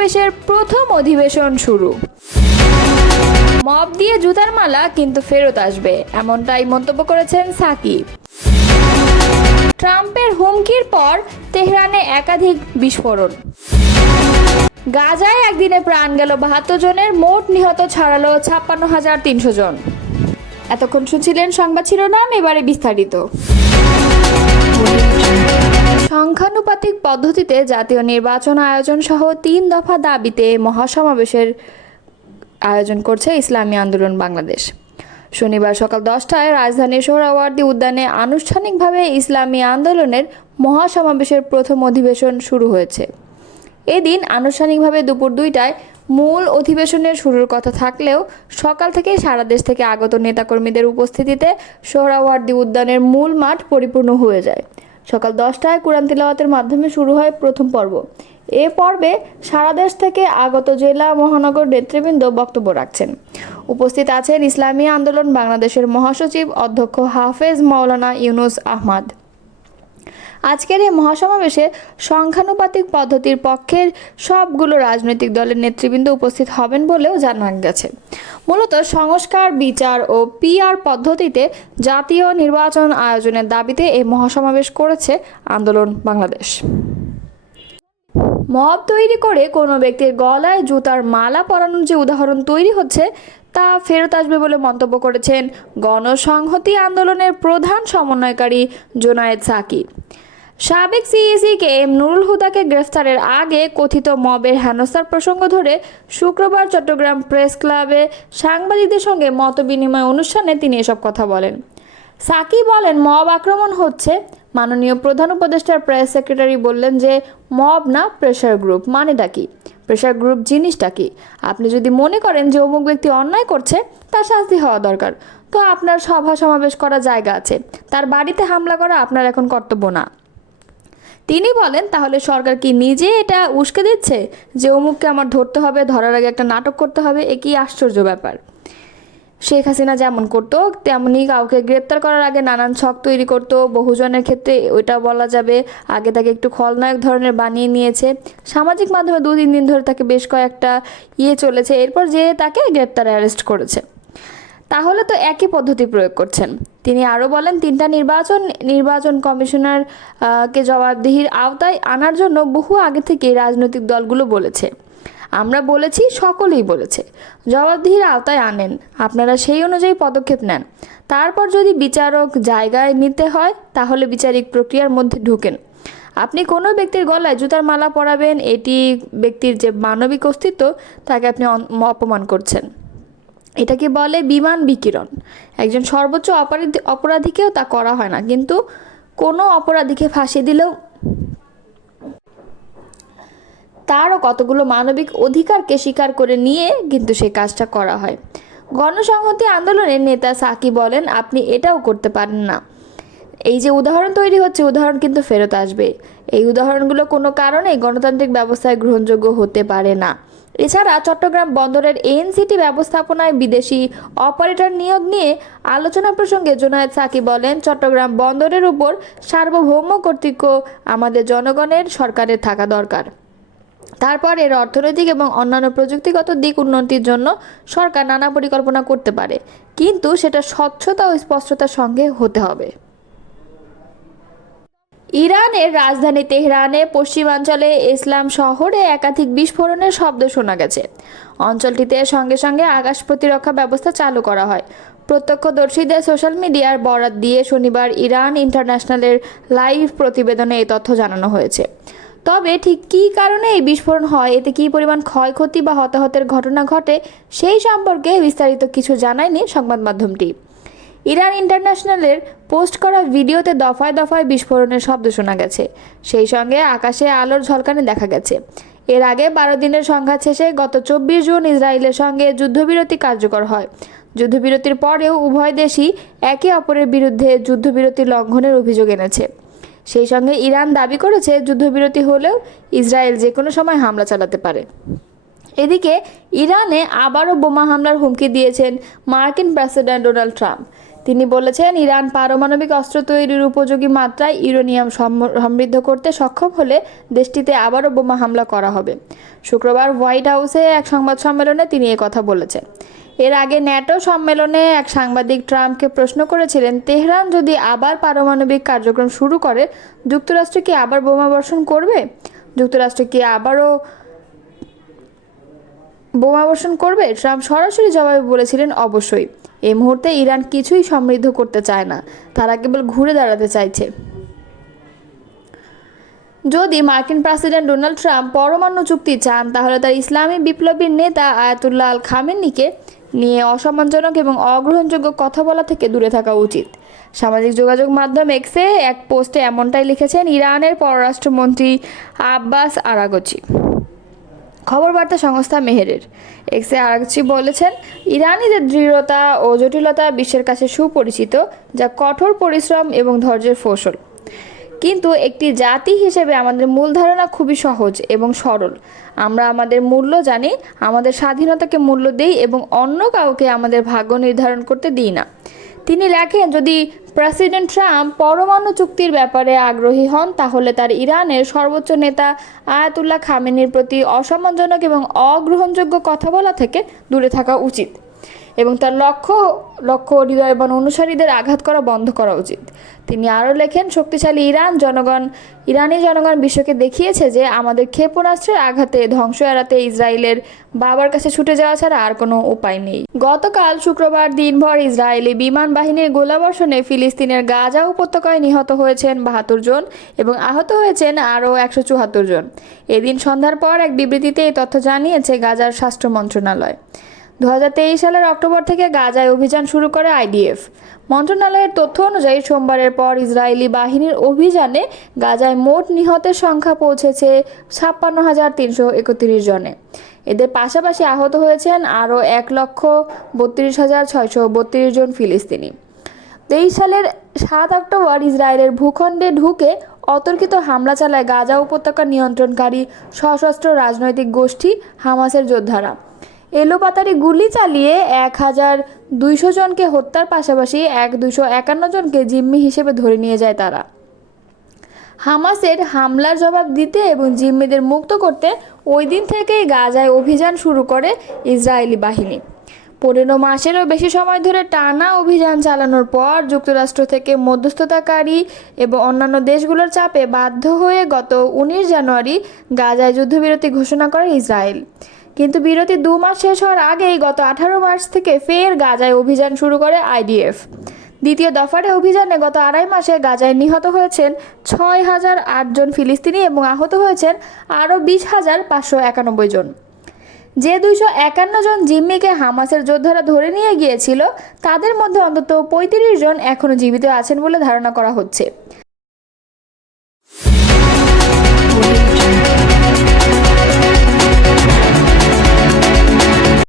মহাসমাবেশের প্রথম অধিবেশন শুরু। মব দিয়ে জুতার মালা কিন্তু ফেরত আসবে, এমনটাই মন্তব্য করেছেন সাকিব। ট্রাম্পের হুমকির পর তেহরানে একাধিক বিস্ফোরণ। গাজায় একদিনে প্রাণ গেল ৭২ জনের, মোট নিহত ছাড়ালো ৫৬,৩০০ জন। এতক্ষণ শুনছিলেন সংবাদ শিরোনাম, এবারে বিস্তারিত। সংখ্যানুপাতিক পদ্ধতিতে জাতীয় নির্বাচন আয়োজন সহ ৩ দফা দাবিতে মহাসমাবেশের আয়োজন করছে ইসলামী আন্দোলন বাংলাদেশ। শনিবার সকাল ১০টায় রাজধানীর সোহরাওয়ার্দী উদ্যানে আনুষ্ঠানিকভাবে ইসলামী আন্দোলনের মহাসমাবেশের প্রথম অধিবেশন শুরু হয়েছে। এদিন আনুষ্ঠানিকভাবে দুপুর ২টায় মূল অধিবেশনের শুরুর কথা থাকলেও সকাল থেকেই সারা দেশ থেকে আগত নেতাকর্মীদের উপস্থিতিতে সোহরাওয়ার্দী উদ্যানের মূল মাঠ পরিপূর্ণ হয়ে যায়। সকাল ১০টায় কুরআন তিলাওয়াতের মাধ্যমে শুরু হয় প্রথম পর্ব। এ পর্বে সারা দেশ থেকে আগত জেলা মহানগর নেতৃবৃন্দ বক্তব্য রাখছেন। উপস্থিত আছেন ইসলামী আন্দোলন বাংলাদেশের মহাসচিব অধ্যক্ষ হাফেজ মাওলানা ইউনুস আহমদ। আজকের এই মহাসমাবেশে সংখ্যানুপাতিক পদ্ধতির পক্ষের সবগুলো রাজনৈতিক দলের নেতৃবৃন্দ উপস্থিত হবেন বলেও জানা গেছে। মূলত সংস্কার, বিচার ও পিআর পদ্ধতিতে জাতীয় নির্বাচন আয়োজনের দাবিতে এই মহাসমাবেশ করেছে আন্দোলন বাংলাদেশ। মব তৈরি করে কোনো ব্যক্তির গলায় জুতার মালা পরানোর যে উদাহরণ তৈরি হচ্ছে তা ফেরত আসবে বলে মন্তব্য করেছেন গণসংহতি আন্দোলনের প্রধান সমন্বয়কারী জোনায়েদ সাকি। সাবেক সিইসি কে এম নুরুল হুদাকে গ্রেফতারের আগে কথিত মবের হেনস্থার প্রসঙ্গ ধরে শুক্রবার চট্টগ্রাম প্রেস ক্লাবে সাংবাদিকদের সঙ্গে মতবিনিময় অনুষ্ঠানে তিনি এসব কথা বলেন। সাকি বলেন, মব আক্রমণ হচ্ছে। মাননীয় প্রধান উপদেষ্টার প্রেস সেক্রেটারি বললেন যে মব না, প্রেশার গ্রুপ। মানেটা কি? প্রেশার গ্রুপ জিনিসটা কি? আপনি যদি মনে করেন যে অমুক ব্যক্তি অন্যায় করছে, তার শাস্তি হওয়া দরকার, তো আপনার সভা সমাবেশ করার জায়গা আছে, তার বাড়িতে হামলা করা আপনার এখন কর্তব্য না। তিনি বলেন, তাহলে সরকার কি নিজে এটা উস্কে দিচ্ছে যে অমুককে আমার ধরতে হবে, ধরার আগে একটা নাটক করতে হবে? এ কি আশ্চর্য ব্যাপার! শেখ হাসিনা যেমন করতো তেমনি কাউকে গ্রেপ্তার করার আগে নানান ছক তৈরি করতো। বহুজনের ক্ষেত্রে ওইটা বলা যাবে আগে তাকে একটু খলনায়ক ধরনের বানিয়ে নিয়েছে। সামাজিক মাধ্যমে ২-৩ দিন ধরে তাকে বেশ কয়েকটা চলেছে, এরপর যে তাকে গ্রেপ্তার অ্যারেস্ট করেছে। তাহলে তো একই পদ্ধতি প্রয়োগ করছেন। তিনি আরও বলেন, ৩টা নির্বাচন কমিশনার কে জবাবদিহির আওতায় আনার জন্য বহু আগে থেকেই রাজনৈতিক দলগুলো বলেছে। আমরা বলেছি, সকলেই বলেছে, জবাবদিহির আওতায় আনেন, আপনারা সেই অনুযায়ী পদক্ষেপ নেন। তারপর যদি বিচারক জায়গায় নিতে হয় তাহলে বিচারিক প্রক্রিয়ার মধ্যে ঢুকেন। আপনি কোনো ব্যক্তির গলায় জুতার মালা পরাবেন, এটি ব্যক্তির যে মানবিক অস্তিত্ব তাকে আপনি অপমান করছেন। এটাকে বলে বিমান বিকিরণ। একজন সর্বোচ্চ অপরাধীকেও তা করা হয় না, কিন্তু কোনো অপরাধীকে ফাঁসি দিলেও তারও কতগুলো মানবিক অধিকারকে স্বীকার করে নিয়ে কিন্তু সেই কাজটা করা হয়। গণসংহতি আন্দোলনের নেতা সাকি বলেন, আপনি এটাও করতে পারেন না। এই যে উদাহরণ তৈরি হচ্ছে, উদাহরণ কিন্তু ফেরত আসবে। এই উদাহরণগুলো কোনো কারণেই গণতান্ত্রিক ব্যবস্থায় গ্রহণযোগ্য হতে পারে না। এছাড়া চট্টগ্রাম বন্দরের এনসিটি ব্যবস্থাপনায় বিদেশি অপারেটর নিয়োগ নিয়ে আলোচনা প্রসঙ্গে জোনায়েদ সাকি বলেন, চট্টগ্রাম বন্দরের উপর সার্বভৌম কর্তৃত্ব আমাদের জনগণের, সরকারের থাকা দরকার। তারপর এর অর্থনৈতিক এবং অন্যান্য প্রযুক্তিগত দিক উন্নতির জন্য সরকার নানা পরিকল্পনা করতে পারে, কিন্তু সেটা স্বচ্ছতা ও স্পষ্টতার সঙ্গে হতে হবে। ইরানের রাজধানী তেহরানে পশ্চিমাঞ্চলে ইসলাম শহরে একাধিক বিস্ফোরণের শব্দ শোনা গেছে। অঞ্চলটিতে সঙ্গে সঙ্গে আকাশ প্রতিরক্ষা ব্যবস্থা চালু করা হয়। প্রত্যক্ষদর্শীদের সোশ্যাল মিডিয়ার বরাত দিয়ে শনিবার ইরান ইন্টারন্যাশনালের লাইভ প্রতিবেদনে এই তথ্য জানানো হয়েছে। তবে ঠিক কী কারণে এই বিস্ফোরণ হয়, এতে কী পরিমাণ ক্ষয়ক্ষতি বা হতাহতের ঘটনা ঘটে সেই সম্পর্কে বিস্তারিত কিছু জানায়নি সংবাদ মাধ্যমটি। ইরান ইন্টারন্যাশনালের পোস্ট করা ভিডিওতে দফায় দফায় বিস্ফোরণের শব্দ শোনা গেছে, সেই সঙ্গে আকাশে আলোর ঝলকানি দেখা গেছে। এর আগে ১২ দিনের সংঘাত শেষে গত ২৪ জুন ইসরায়েলের সঙ্গে যুদ্ধবিরতি কার্যকর হয়। যুদ্ধবিরতির পরেও উভয় দেশই একে অপরের বিরুদ্ধে যুদ্ধবিরতি লঙ্ঘনের অভিযোগ এনেছে। সেই সঙ্গে ইরান দাবি করেছে যুদ্ধবিরতি হলেও ইসরায়েল যে কোনো সময় হামলা চালাতে পারে। এদিকে ইরানে আবারও বোমা হামলার হুমকি দিয়েছেন মার্কিন প্রেসিডেন্ট ডোনাল্ড ট্রাম্প। তিনি বলেছেন, ইরান পারমাণবিক অস্ত্র তৈরির উপযোগী মাত্রায় ইউরেনিয়াম সমৃদ্ধ করতে সক্ষম হলে দেশটিতে আবারও বোমা হামলা করা হবে। শুক্রবার হোয়াইট হাউসে এক সংবাদ সম্মেলনে তিনি কথা বলেছেন। এর আগে ন্যাটো সম্মেলনে এক সাংবাদিক ট্রাম্পকে প্রশ্ন করেছিলেন, তেহরান যদি আবার পারমাণবিক কার্যক্রম শুরু করে যুক্তরাষ্ট্র কি আবার বোমা বর্ষণ করবে? যুক্তরাষ্ট্র কি আবারও বোমা বর্ষণ করবে? ট্রাম্প সরাসরি জবাবে বলেছিলেন, অবশ্যই। এই মুহূর্তে ইরান কিছুই সমৃদ্ধ করতে চায় না, তারা কেবল ঘুরে দাঁড়াতে চাইছে। যদি মার্কিন প্রেসিডেন্ট ডোনাল্ড ট্রাম্প পরমাণু চুক্তি চান, তাহলে তার ইসলামী বিপ্লবীর নেতা আয়াতুল্লাহ আল খামেনিকে নিয়ে অসম্মানজনক এবং অগ্রহণযোগ্য কথা বলা থেকে দূরে থাকা উচিত। সামাজিক যোগাযোগ মাধ্যম এক্সে এক পোস্টে এমনটাই লিখেছেন ইরানের পররাষ্ট্রমন্ত্রী আব্বাস আরাগচি। খবর বার্তা সংস্থা মেহেরের এক্সে আরাগচি বলেছেন, ইরানিদের দৃঢ়তা ও জটিলতা বিশ্বের কাছে সুপরিচিত, যা কঠোর পরিশ্রম এবং ধৈর্যের ফসল। কিন্তু একটি জাতি হিসেবে আমাদের মূল ধারণা খুবই সহজ এবং সরল। আমরা আমাদের মূল্য জানি, আমাদের স্বাধীনতাকে মূল্য দেই এবং অন্য কাউকে আমাদের ভাগ্য নির্ধারণ করতে দিই না। তিনি লেখেন, যদি প্রেসিডেন্ট ট্রাম্প পরমাণু চুক্তির ব্যাপারে আগ্রহী হন, তাহলে তার ইরানের সর্বোচ্চ নেতা আয়াতুল্লাহ খামেনির প্রতি অসম্মানজনক এবং অগ্রহণযোগ্য কথা বলা থেকে দূরে থাকা উচিত এবং তার লক্ষ্য হৃদয়বান অনুসারীদের আঘাত করা বন্ধ করা উচিত। তিনি আরও লেখেন, শক্তিশালী ইরানি জনগণ বিশ্বকে দেখিয়েছে যে আমাদের ক্ষেপণাস্ত্রের আঘাতে ধ্বংস এড়াতে ইসরায়েলের বাবার কাছে ছুটে যাওয়া ছাড়া আর কোনো উপায় নেই। গতকাল শুক্রবার দিনভর ইসরায়েলি বিমান বাহিনীর গোলাবর্ষণে ফিলিস্তিনের গাজা উপত্যকায় নিহত হয়েছেন ৭২ জন এবং আহত হয়েছেন আরও ১৭৪ জন। এদিন সন্ধ্যার পর এক বিবৃতিতে এই তথ্য জানিয়েছে গাজার স্বাস্থ্য মন্ত্রণালয়। ২০২৩ সালের অক্টোবর থেকে গাজায় অভিযান শুরু করে আইডিএফ। মন্ত্রণালয়ের তথ্য অনুযায়ী সোমবারের পর ইসরায়েলি বাহিনীর অভিযানে গাজায় মোট নিহতের সংখ্যা পৌঁছেছে ৫৬,৩৩১ জনে। এদের পাশাপাশি আহত হয়েছেন আরও ১,৩২,৬৩২ জন ফিলিস্তিনি। ২৩ সালের ৭ অক্টোবর ইসরায়েলের ভূখণ্ডে ঢুকে অতর্কিত হামলা চালায় গাজা উপত্যকা নিয়ন্ত্রণকারী সশস্ত্র রাজনৈতিক গোষ্ঠী হামাসের যোদ্ধারা। এলোপাতাড়ি গুলি চালিয়ে ১,২০০ জনকে হত্যার পাশাপাশি ২৫১ জনকে জিম্মি হিসেবে ধরে নিয়ে যায় তারা। হামাসের হামলার জবাব দিতে এবং জিম্মিদের মুক্ত করতে ওই দিন থেকেই গাজায় অভিযান শুরু করে ইসরায়েলি বাহিনী। ১৫ মাসেরও বেশি সময় ধরে টানা অভিযান চালানোর পর যুক্তরাষ্ট্র থেকে মধ্যস্থতাকারী এবং অন্যান্য দেশগুলোর চাপে বাধ্য হয়ে গত ১৯ জানুয়ারি গাজায় যুদ্ধবিরতি ঘোষণা করে ইসরায়েল। কিন্তু বিরতি ২ মাস শেষ হওয়ার আগেই গত ১৮ মার্চ থেকে ফের গাজায় অভিযান শুরু করে আইডিএফ। দ্বিতীয় দফার অভিযানে গত ২.৫ মাসে গাজায় নিহত হয়েছেন ৬,০০৮ জন ফিলিস্তিনি এবং আহত হয়েছেন আরও ২০,৫৯১ জন। যে ২৫১ জন জিম্মিকে হামাসের যোদ্ধারা ধরে নিয়ে গিয়েছিল, তাদের মধ্যে অন্তত ৩৫ জন এখনও জীবিত আছেন বলে ধারণা করা হচ্ছে।